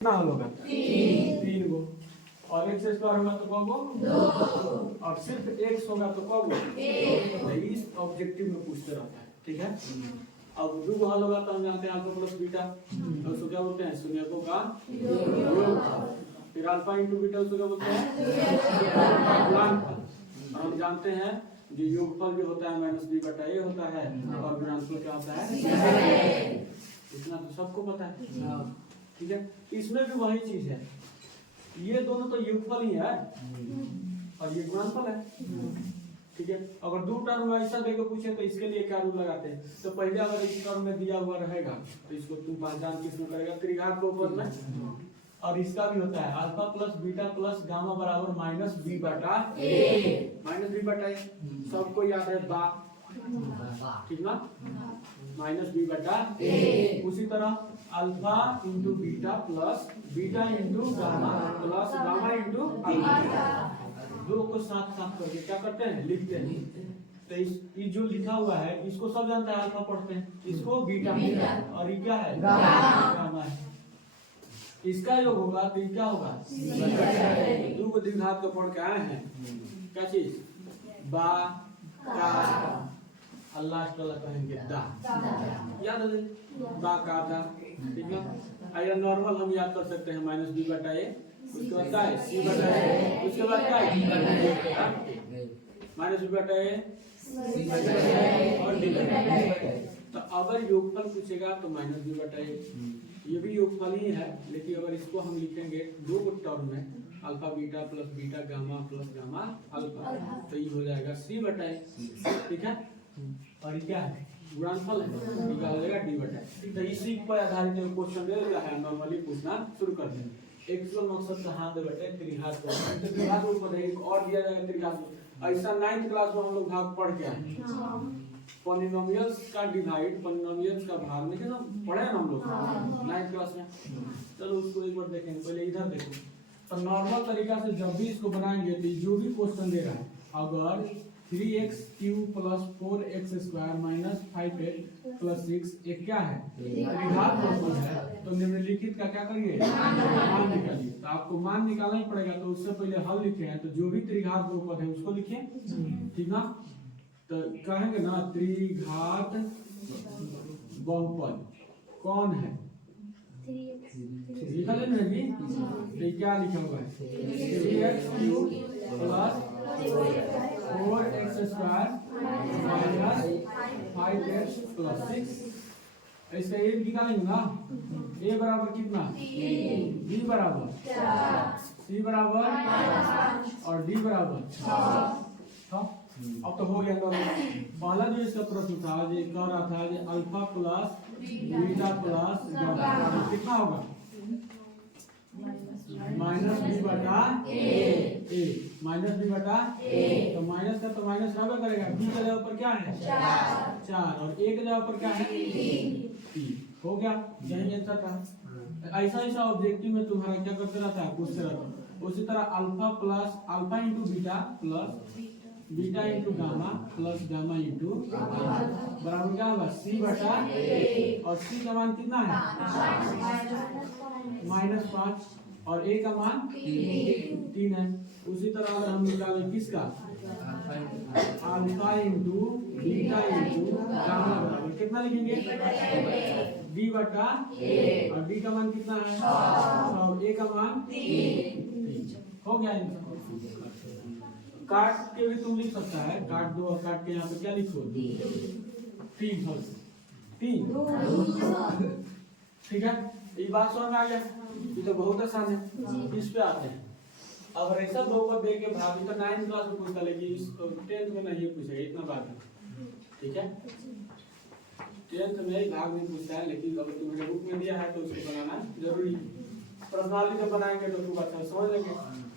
कितना हल होगा? 3 गो। और एक्स स्क्वायर होगा तो कौन गो? 2। और सिर्फ एक्स होगा तो कौन गो? 1। इस ऑब्जेक्टिव में पूछते रहता है, ठीक है। अब 2 हल होगा तो हम जानते हैं अल्फा प्लस बीटा, तो उसको क्या बोलते हैं? शून्यकों का योग। फिर अल्फा इंटू बीटा उसको क्या बोलते हैं? गुणांक। और हम जानते हैं जो योगफल जो होता है माइनस बी बटा ए होता है, और गुणांकफल क्या होता है? इतना तो सबको पता है, ठीक है। इसमें भी वही चीज है, ये दोनों तो योगफल ही है और ये गुणनफल है, ठीक है। अगर 2 टर्म ऐसा देके पूछे तो इसके लिए क्या रूल लगाते हैं? तो पहले अगर इस टर्म में दिया हुआ रहेगा तो इसको तुम पहचान किसमें करेगा? त्रिघात बहुपद में। और इसका भी होता है alpha plus beta plus gamma बराबर माइनस बी बटा ए। माइनस बी बटा ए सबको याद है, बा, ठीक ना? माइनस बी बटा ए। उसी तरह alpha into beta plus beta into gamma plus gamma into alpha, दो को साथ साथ करके क्या करते हैं? लिखते हैं। तो इस जो लिखा हुआ है इसको सब जानता है, अल्फा पढ़ते हैं, इसको बीटा, और ये क्या है? गामा है। इसका योग होगा तो ये क्या होगा? 2 को द्विघात को पढ़ के आए हैं, क्या चीज? बा का, लास्ट वाला कहेंगे दा, याद है? बा का दा, ठीक है। अगर नॉर्मल हम याद कर सकते हैं माइनस बी बटा ए, उसके बाद क्या है? सी बटा ए, उसके बाद क्या है? माइनस बी बटा ए और डी बटा ए। तो अगर योगफल पूछेगा तो माइनस बी बटा ए, ये भी योगफल ही है, लेकिन अगर इसको हम लिखेंगे 2 टर्म में alpha beta plus beta gamma plus gamma alpha, तो ये हो जाएगा सी बटा ए, ठीक है। और ये क्या है? गुणनफल है, ये क्या हो जाएगा? डी बटा ए। तो इसी पर आधारित क्वेश्चन दे दिया है, नॉर्मली पूछना शुरू कर देंगे। एक्चुअल मकसद कहाँ दे बेटे? त्रिघात को, तो त्रिघात को पढ़े एक और दिया जाएगा त्रिघात। ऐसा 9th क्लास में हम लोग भाग पढ़ के आए, पॉलिनोमियल्स का डिवाइड, पॉलिनोमियल्स का भाग में ना पढ़े ना हम लोग 9th क्लास में। चलो उसको एक बार देखेंगे, पहले इधर देखो। तो नॉर्मल तरीका से जब भी इसको बनाएंगे तो जो भी क्वेश्चन दे रहा है, अगर 3x cube plus 4x square minus 5x plus 6 ये क्या है? त्रिघात बहुपद है, तो निम्नलिखित का क्या करिए? मान निकालिए। तो आपको मान निकालना ही पड़ेगा, तो उससे पहले हल लिखे हैं, तो जो भी त्रिघात बहुपद है उसको लिखिए, ठीक ना। तो कहेंगे ना त्रिघात बहुपद कौन है? लिखा लेना है जी। तो क्या लिखा हुआ है? 3x cube plus 4x square minus 5x plus 6। इसका ए निकालेंगे ना, ए बराबर कितना? बी बराबर 4, सी बराबर और डी बराबर 6। अब तो हो गया। पहला जो इसका प्रश्न था जो कह रहा था जो alpha plus beta plus gamma कितना होगा? माइनस बी बटा ए, माइनस बी बटा ए। तो माइनस का तो माइनस रहबे करेगा, बी के जगह पर क्या है? 4 और ए के जगह पर क्या है? 3। हो गया, यही आंसर था। ऐसा ऐसा ऑब्जेक्टिव में तुम्हारा क्या करते रहता है? पूछते रहता है। उसी तरह alpha plus alpha into beta plus beta into gamma plus gamma into बराबर क्या होगा? सी बटा ए। और सी का मान कितना है? -5 और ए का मान 3 है। उसी तरह अगर हम निकालें किसका? Alpha into beta into gamma बराबर कितना लिखेंगे? डी बटा ए। और डी का मान कितना है? 6 और ए का मान 3। हो गया। काट के भी तुम लिख सकता है, काट दो और काट के यहाँ पे क्या लिखो? 3। ठीक है, ये बात समझ में आ गया? ये तो बहुत आसान है। इस पे आते हैं। अब ऐसा बहुपद दे के भाग, तो 9th क्लास में पूछता, लेकिन 10th में नहीं पूछेगा, इतना बात है, ठीक है। 10th में भाग नहीं पूछता है, लेकिन अगर तुम्हें बुक में दिया है तो उसको बनाना जरूरी है। पर्सनाली जब बनाएंगे तो तुम अच्छा समझ लेंगे।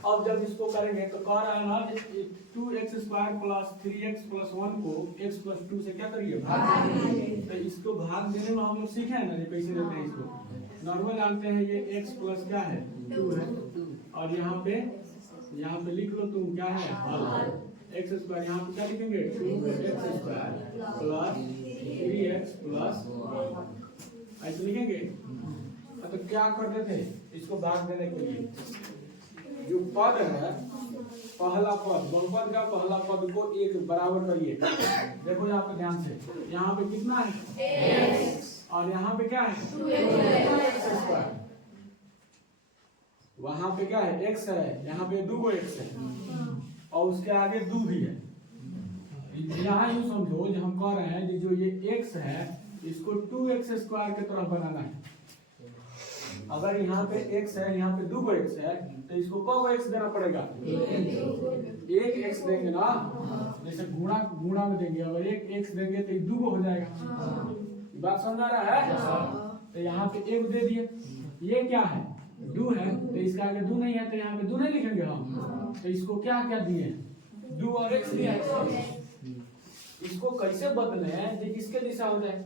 अब जब इसको करेंगे तो कह रहा है ना 2x square plus 3x plus 1 को x प्लस 2 से क्या करिए? भाग। तो इसको भाग देने में हम लोग सीखे हैं ना कैसे देते हैं इसको। नॉर्मल जानते हैं ये x प्लस क्या है? 2 है। और यहाँ पे लिख लो तुम क्या है? हल। x स्क्वायर यहाँ पे क्या लिखेंगे? 2x square plus 3x plus 1 ऐसे लिखेंगे। तो क्या करते थे इसको भाग देने के लिए, जो पद है पहला पद बहुपद का पहला पद को एक बराबर करिए। देखो यहाँ पे ध्यान से, यहाँ पे कितना है और यहाँ पे क्या है, वहां पे क्या है x है, यहाँ पे 2 x है और उसके आगे 2 भी है। यहाँ यूं समझो जो हम कह रहे हैं जो ये x है इसको 2x स्क्वायर की तरफ बनाना है। अगर यहाँ पे x है, यहाँ पे 2 x है तो इसको कब x देना पड़ेगा, एक x देंगे ना, जैसे गुणा में देंगे, अगर एक x देंगे तो 2 हो जाएगा। बात समझ आ रहा है? तो यहाँ पे 1 दे दिए, ये क्या है 2 है तो इसका आगे 2 नहीं है तो यहाँ पे 2 नहीं लिखेंगे हम, तो इसको क्या क्या दिए 2 और x दिया है। इसको कैसे बदले हैं जो इसके दिशा हो जाए,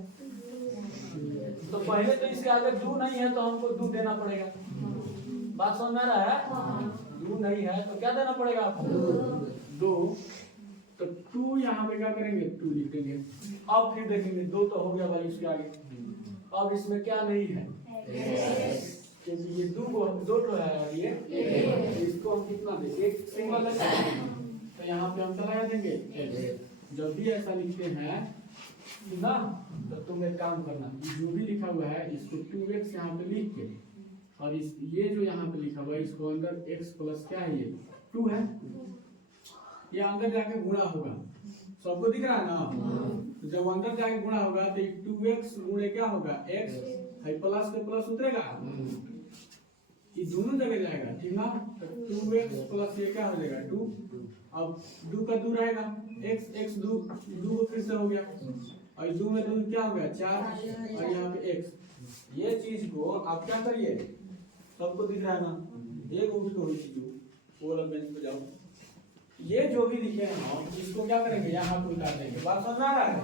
तो पहले तो इसके आगे 2 नहीं है तो हमको 2 देना पड़ेगा। बात समझ में आ रहा है? 2 नहीं है तो क्या देना पड़ेगा आपको 2, तो 2 यहाँ पे क्या करेंगे 2 लिखेंगे। अब फिर देखेंगे 2 तो हो गया भाई उसके आगे, अब इसमें क्या नहीं है क्योंकि ये 2 तो है और ये इसको हम कितना दे, एक सिंगल है तो यहाँ पे हम चला देंगे। जब भी ऐसा लिखते हैं ना तो तुम एक काम करना, जो भी लिखा हुआ है इसको 2x यहाँ पे लिख के और ये जो यहाँ पे लिखा हुआ है इसको अंदर x प्लस क्या है ये 2 है, ये अंदर जाके गुणा होगा, सबको दिख रहा है ना। तो जब अंदर जाके गुणा होगा तो 2x गुणे क्या होगा x है, प्लस के प्लस उतरेगा, ये दोनों जगह जाएगा, ठीक ना। तो 2x प्लस ये क्या हो जाएगा 2, अब 2 का 2 रहेगा, x 2 फिर से हो गया और 2 में 2 क्या हो गया 4 और यहाँ पे x। ये चीज को आप क्या करिए, सबको दिख रहा है ना, एक उठ तो वो वाला बेंच पे जाओ, ये जो भी लिखे हैं हम इसको क्या करेंगे यहाँ पे उतार देंगे। बात समझ आ रहा है?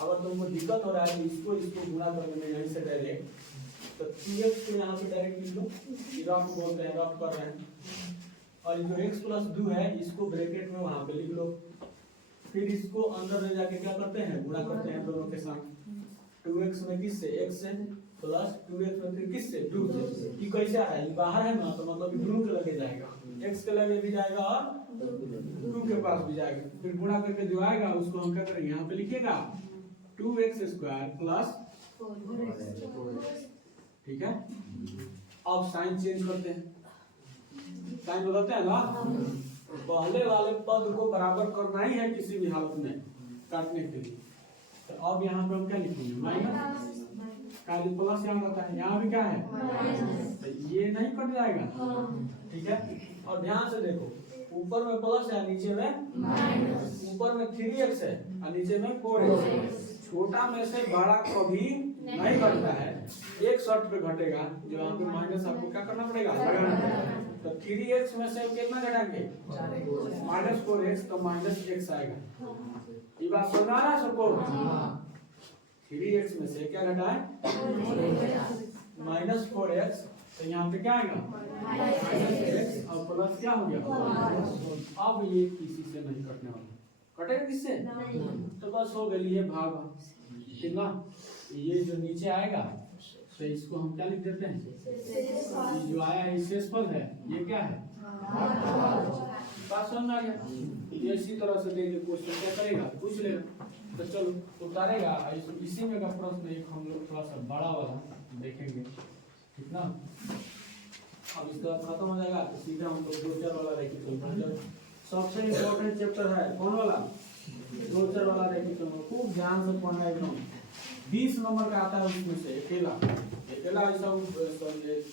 अगर तुमको दिक्कत हो रहा है इसको गुणा करने में यहीं से डायरेक्ट, तो 2x को यहाँ पे डायरेक्ट लिख लो, रफ बोलते हैं, रफ कर रहे हैं, और जो x प्लस 2 है इसको ब्रैकेट में वहां पे लिख लो, फिर इसको अंदर ले जाके क्या करते हैं गुणा करते हैं दोनों के साथ। 2x में किससे x से प्लस 2x में फिर किससे 2 से, ये कैसे आ रहा है, बाहर है ना तो मतलब दोनों के लगे जाएगा, x के लगे भी जाएगा और 2 के पास भी जाएगा, फिर गुणा करके जो आएगा उसको हम क्या करेंगे यहाँ पे लिखेगा 2x स्क्वायर प्लस 4x, ठीक है। अब साइन चेंज करते हैं, साइन बदलते हैं ना, पहले वाले पद को बराबर करना ही है किसी भी हालत में काटने के लिए। तो अब यहाँ पे हम क्या लिखेंगे माइनस, काली प्लस यहाँ रहता है, यहाँ भी क्या है तो ये नहीं कट जाएगा, ठीक है। और ध्यान से देखो ऊपर में प्लस है नीचे में माइनस, ऊपर में 3x है और नीचे में 4x है। छोटा में से बड़ा कभी नहीं घटता है, एक शर्त पे घटेगा, जो यहाँ पे माइनस आपको क्या करना पड़ेगा लगाना पड़ेगा। तो 3x में से कितना घटाएंगे माइनस 4x, तो माइनस x आएगा। ये बात समझ आ रहा है सबको? 3x में से क्या घटाए माइनस 4x, तो यहाँ पे क्या आएगा माइनस x और प्लस क्या हो गया। अब ये किसी से नहीं कटने वाला, कटेगा किससे, तो बस हो गई ये भाग, ठीक ना। ये जो नीचे आएगा तो इसको हम क्या लिख देते हैं, ये जो आया है शेषफल है, ये क्या है बात समझ आ गया। ये इसी तरह से देखे क्वेश्चन क्या करेगा पूछ लेगा, तो चलो उतारेगा। इसी में का प्रश्न एक हम लोग थोड़ा सा बड़ा वाला देखेंगे, ठीक ना। अब इसका खत्म हो जाएगा तो सीधा हम लोग 2-4 वाला देखिए चलो। सबसे इम्पोर्टेंट चैप्टर है कौन वाला, 2-4 वाला देखिए चलो, खूब ध्यान से पढ़ना एकदम। 20 नंबर का आता है उसमें से अकेला ऐसा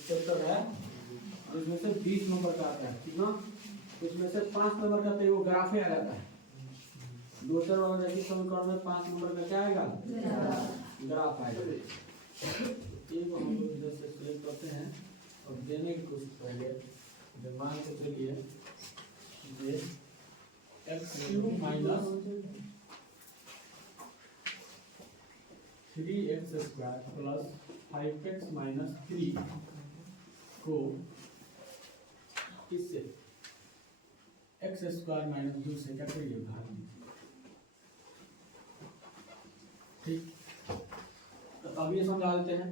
चैप्टर है, उसमें से 20 नंबर का आता है, ठीक ना। उसमें से 5 नंबर का तो वो ग्राफ ही आ जाता है। 2-4 वाला देखिए समीकरण में 5 नंबर का क्या आएगा ग्राफ आएगा। एक हम लोग इधर से सिलेक्ट करते हैं और देने की कोशिश करेंगे। मान के चलिए x³ minus 3x square plus 5x minus 3 को किससे x स्क्वायर माइनस 2 से क्या करिए भाग दीजिए, ठीक। तो अब ये समझा देते हैं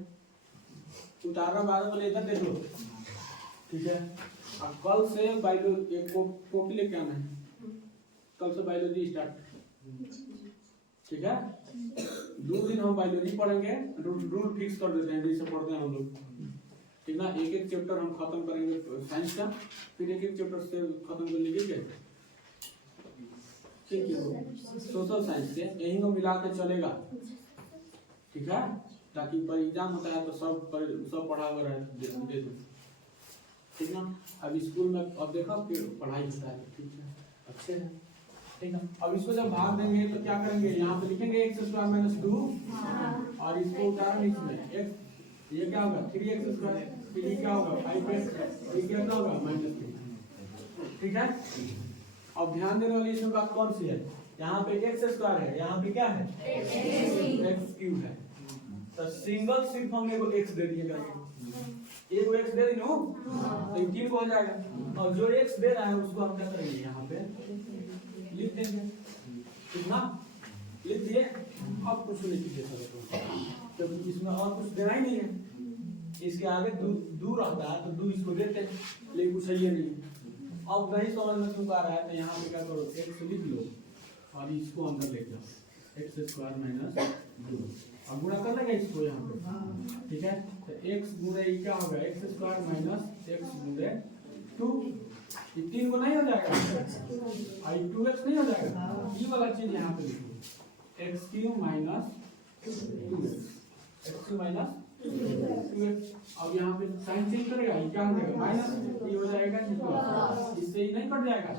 उतारना 12 वाले इधर दे दो, ठीक है। अब कल से बायोलॉजी एक कॉपी लेके आना है, कल से बायोलॉजी स्टार्ट, ठीक है। 2 दिन हम बायोलॉजी पढ़ेंगे, रूल फिक्स कर देते हैं जैसे पढ़ते हैं हम लोग, ठीक ना। एक एक चैप्टर हम खत्म करेंगे साइंस का, फिर एक एक चैप्टर से खत्म कर लेंगे, ठीक है। सोशल साइंस से यही को मिला के चलेगा, ठीक है, ताकि पर एग्जाम होता है तो सब पढ़ा हुआ दे दो, ठीक ना। अब स्कूल में अब देखो फिर पढ़ाई होता है, ठीक है, अच्छे है, ठीक है। अब इसको जब भाग देंगे तो क्या करेंगे, यहाँ पे लिखेंगे x² - 2 और इसको उतारो नीचे में x, ये क्या होगा 3x², फिर ये क्या होगा 5x, ये क्या होगा -3, ठीक है। अब ध्यान देने वाली इसमें बात कौन सी है, यहाँ पे x² है, यहाँ पे क्या है x³ है, तो सिंगल सिर्फ हम को x दे दिएगा, एक x दे दी तो 3 को हो जाएगा, और जो x दे रहा है उसको हम क्या करेंगे यहाँ पे लिख देंगे, ठीक ना, लिख दिए। अब कुछ नहीं दे सकते क्योंकि इसमें और कुछ देना ही नहीं है, इसके आगे दूर रहता है तो 2 इसको देते हैं, लेकिन कुछ है ये नहीं। अब नहीं समझ में तुम आ रहा है तो यहाँ पे क्या करो, x लिख लो और इसको अंदर ले जाओ, x² - 2, अब गुणा कर लेंगे इसको यहाँ पे, ठीक है। तो x गुणे क्या होगा, x² - x गुणे 2, ये 3 को नहीं हो जाएगा, आई 2x नहीं हो जाएगा, ये वाला चीज यहाँ पे लिखो, x³ - 2x, x³ - 2x। अब यहाँ पे साइन चेंज करेगा, ये क्या हो जाएगा माइनस, ये हो जाएगा प्लस, इससे ही नहीं कट जाएगा।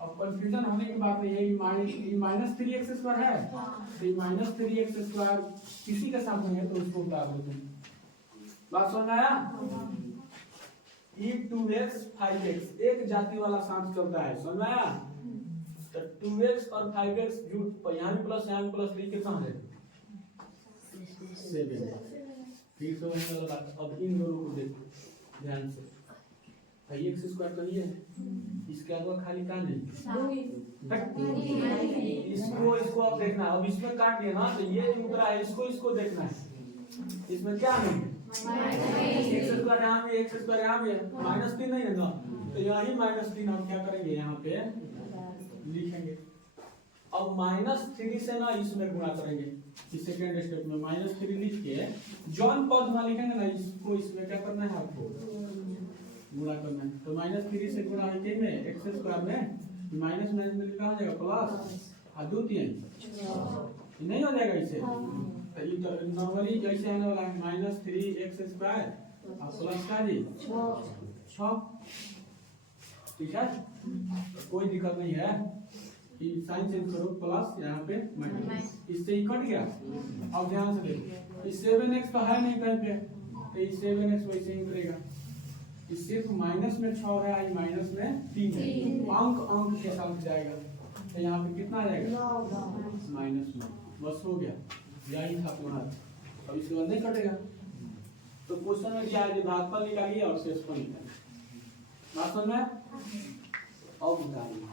अब कंफ्यूजन होने की बात है, ये -3x² है, तो ये -3x² किसी के साथ होंगे तो उसको उतार दो तुम, बात समझ आया। ये 2x 5x एक जाति वाला साथ चलता है, समझ आया। तो 2x और 5x जुट, यहाँ भी प्लस यहाँ भी प्लस, कितना है 7, फिर से वही वाला बात। अब इन दोनों को देखो ध्यान से, x² तो ये है, इसके अलावा खाली कहाँ नहीं, इसको अब देखना, अब इसमें काट दिया ना तो ये जो उतरा है इसको देखना है, इसमें क्या नहीं x² यहाँ भी x² यहाँ भी है, -3 नहीं है ना, तो यहाँ ही -3 हम क्या करेंगे यहाँ पे लिखेंगे। अब -3 से ना इसमें गुणा करेंगे, इस सेकेंड स्टेप में -3 लिख के जौन पद में लिखेंगे ना इसको इसमें क्या करना है आपको गुणा करना है। तो -3 से गुणा है में x² में माइनस में कहाँ जाएगा प्लस, और 2 3 नहीं हो जाएगा इसे, तो ये तो नॉर्मली जैसे आने वाला है -3x² और प्लस का जी 6, ठीक है, कोई दिक्कत नहीं है। साइन चेंज करो, प्लस यहाँ पे माइनस, इससे ही कट गया। अब ध्यान से देखो, 7x तो है नहीं कहीं पे, तो 7x वैसे ही उतरेगा, सिर्फ माइनस में 6 है, आई माइनस में 3 है, अंक के साथ जाएगा, तो यहाँ पे कितना आ जाएगा -9, बस हो गया, यही था अपना। अब इसके बाद नहीं कटेगा, तो क्वेश्चन में क्या है, भागफल निकालिए और शेषफल निकालिए, बात समझ में। अब निकालिए